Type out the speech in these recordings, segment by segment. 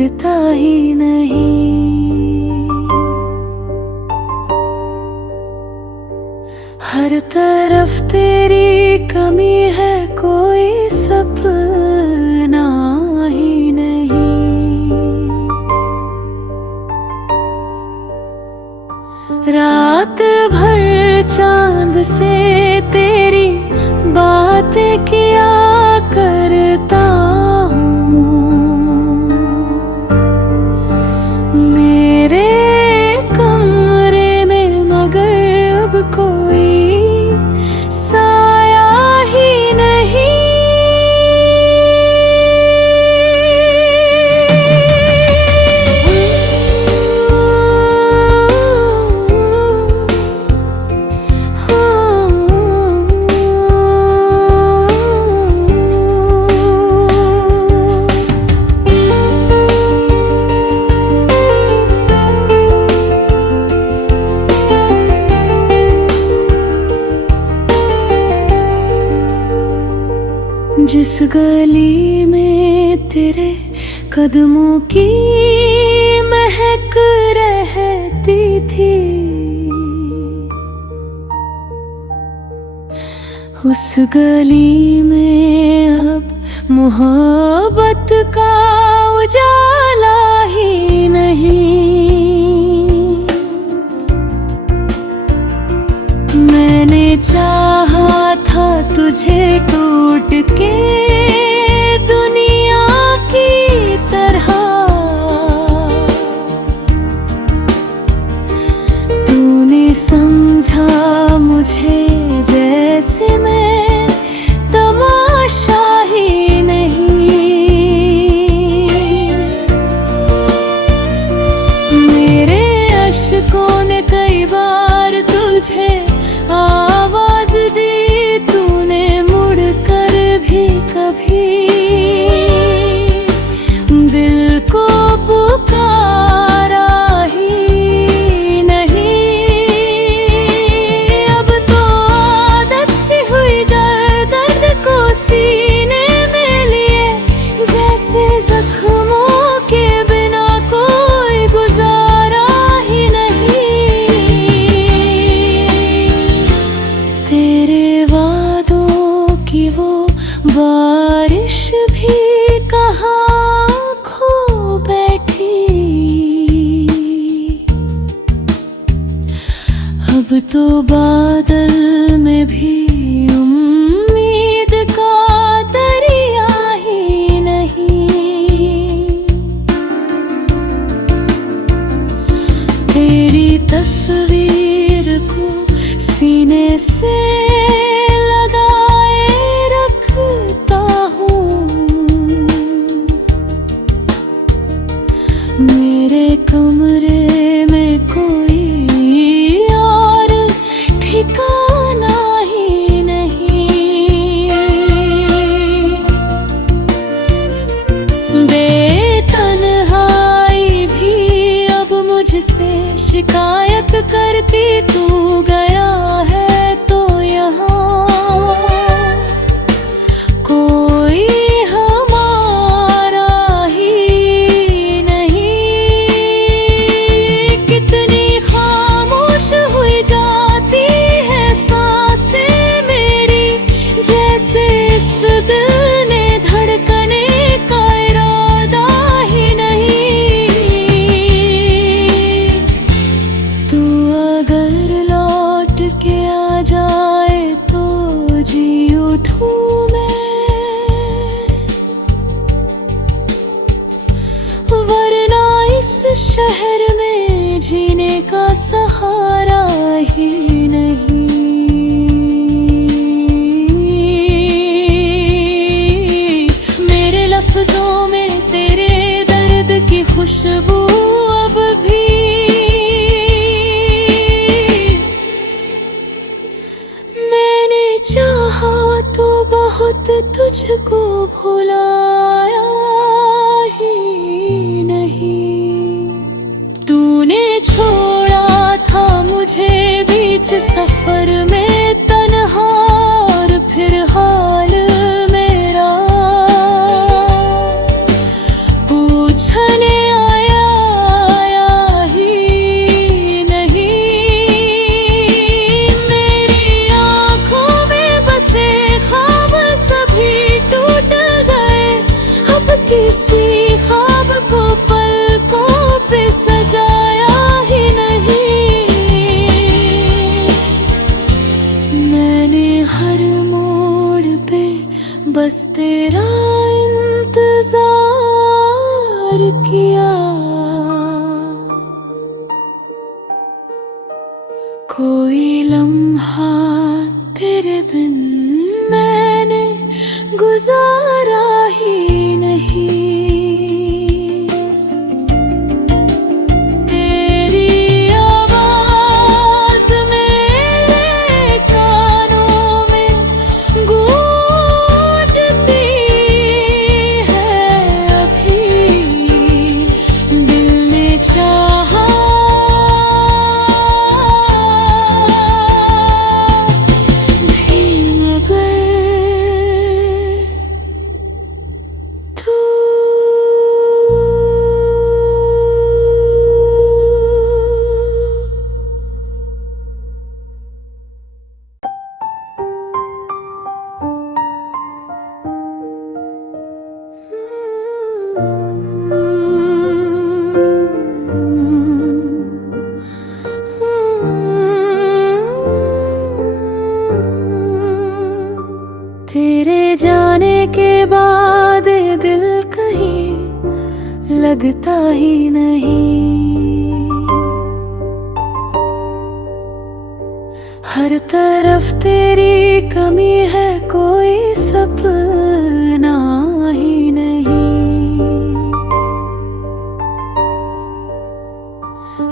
लगता ही नहीं। हर तरफ तेरी कमी है, कोई सपना ही नहीं। रात भर चांद से तेरी बातें किया करता हूँ। मेरे कमरे में मगर अब कोई साया ही नहीं। जिस गली में तेरे कदमों की महक रहती थी, उस गली में अब मोहब्बत का उजाला ही नहीं। मैंने चाहा था तुझे टूट के दुनिया की तरह, तूने समझा मुझे जैसे मैं तमाशा ही नहीं। मेरे अश्कों ने कई बार तुझे आवाज दी, तूने मुड़ कर भी कभी दिल को पुकारा ही नहीं। अब तो आदत सी हुई दर्द को सीने में लिए, जैसे जख्मों के बिना कोई गुजारा ही नहीं। तेरे वादों की वो बारिश भी कहाँ खो बैठी। अब तो बादल में भी उम्मीद का दरिया ही नहीं। तेरी तस्वीर को सीने से लगाए रखता हूँ। मेरे कमरे में कोई और ठिकाना ही नहीं। बेतन्हाई भी अब मुझसे शिकायत करती, तू गया है तो यहाँ कोई हमारा ही नहीं। कितनी खामोश हुई जाती है सांसें मेरी, जैसे इस दिल ने धड़कने का इरादा ही नहीं। तू अगर लौट के आ जाए तो जी उठूं मैं, वरना इस शहर में जीने का सहारा ही नहीं। मेरे लफ्जों में तेरे दर्द की खुशबू अब भी, मैंने चाहा तो बहुत तुझको भुलाया ही नहीं। तूने छोड़ा था मुझे बीच सफर में तन्हा, और फिर हाल मेरा पूछने किया। कोई लम्हा तेरे बिन मैंने गुजारा ही नहीं। तेरे जाने के बाद दिल कहीं लगता ही नहीं। हर तरफ तेरी कमी है, कोई सपना ही नहीं।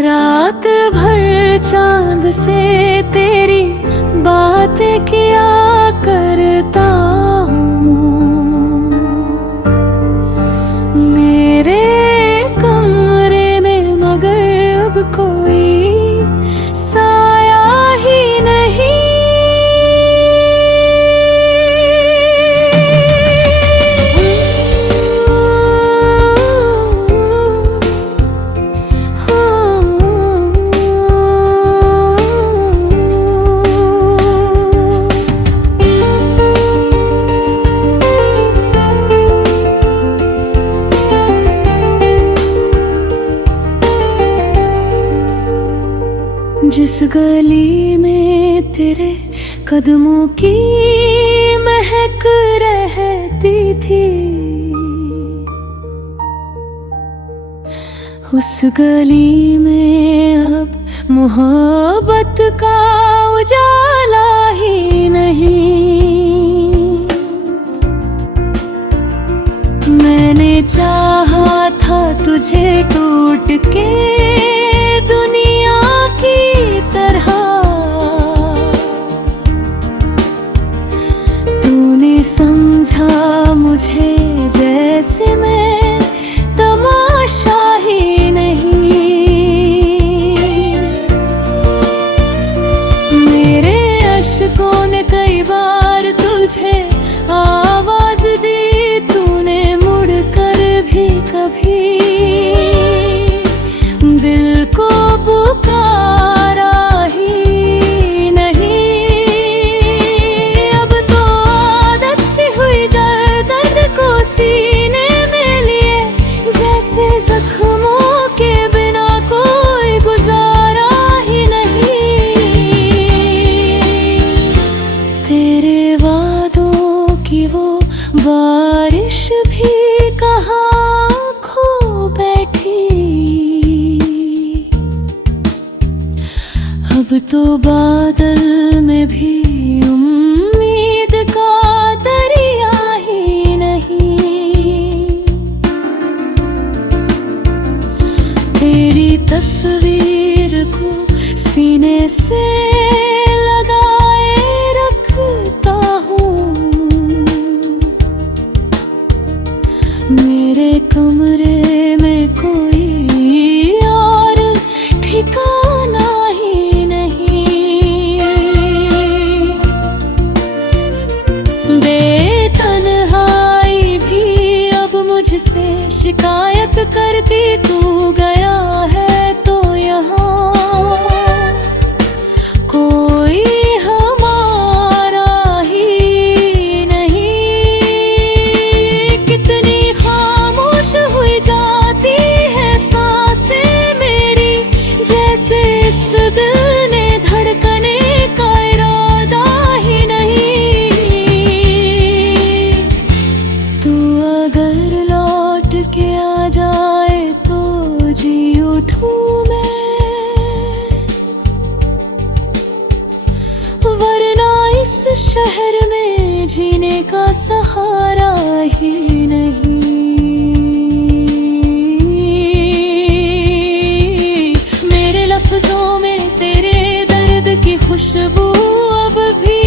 रात भर चांद से तेरी बातें किया करता हूँ। मेरे कमरे में मगर अब कोई साया ही नहीं। जिस गली में तेरे कदमों की महक रहती थी, उस गली में अब मोहब्बत का उजाला ही नहीं। मैंने चाहा था तुझे टूट के दुनिया की तरह, तूने समझा मुझे जैसे मैं तमाशा ही नहीं। मेरे अश्कों ने कई बार तुझे आवाज दी, तूने मुड़कर भी कभी दिल को पुकारा ही नहीं। अब तो आदत सी हुई दर्द को सीने में लिए, जैसे जख्मों के बिना कोई गुजारा ही नहीं। तेरे वादों की वो बारिश भी कहाँ खो बैठी। अब तो बादल में भी उम्मीद का दरिया ही नहीं। तेरी तस्वीर को सीने से लगाए रखता हूँ। मेरे कमरे में कोई और ठिकाना ही नहीं। शहर में जीने का सहारा ही नहीं। मेरे लफ्जों में तेरे दर्द की खुशबू अब भी।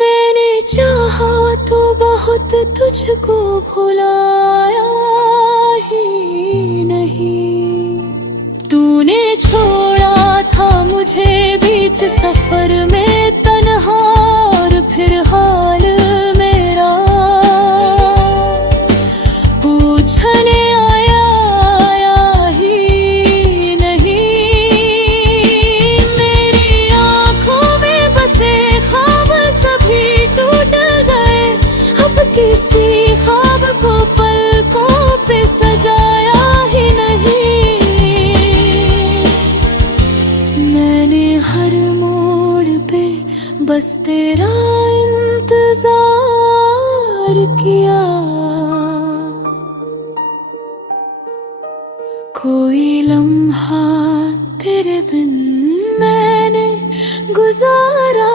मैंने चाहा तो बहुत तुझको भुलाया ही नहीं। तूने छोड़ा था मुझे बीच सफर में तन्हा, और फिर हाल मेरा पूछने आया ही नहीं। मेरी आंखों में बसे ख्वाब सभी टूट गए, अब किसी ख्वाब को पलकों पे सजाया ही नहीं। मैंने हर मोड़ पे बस तेरा इंतजार किया, कोई लम्हा तेरे बिन मैंने गुजारा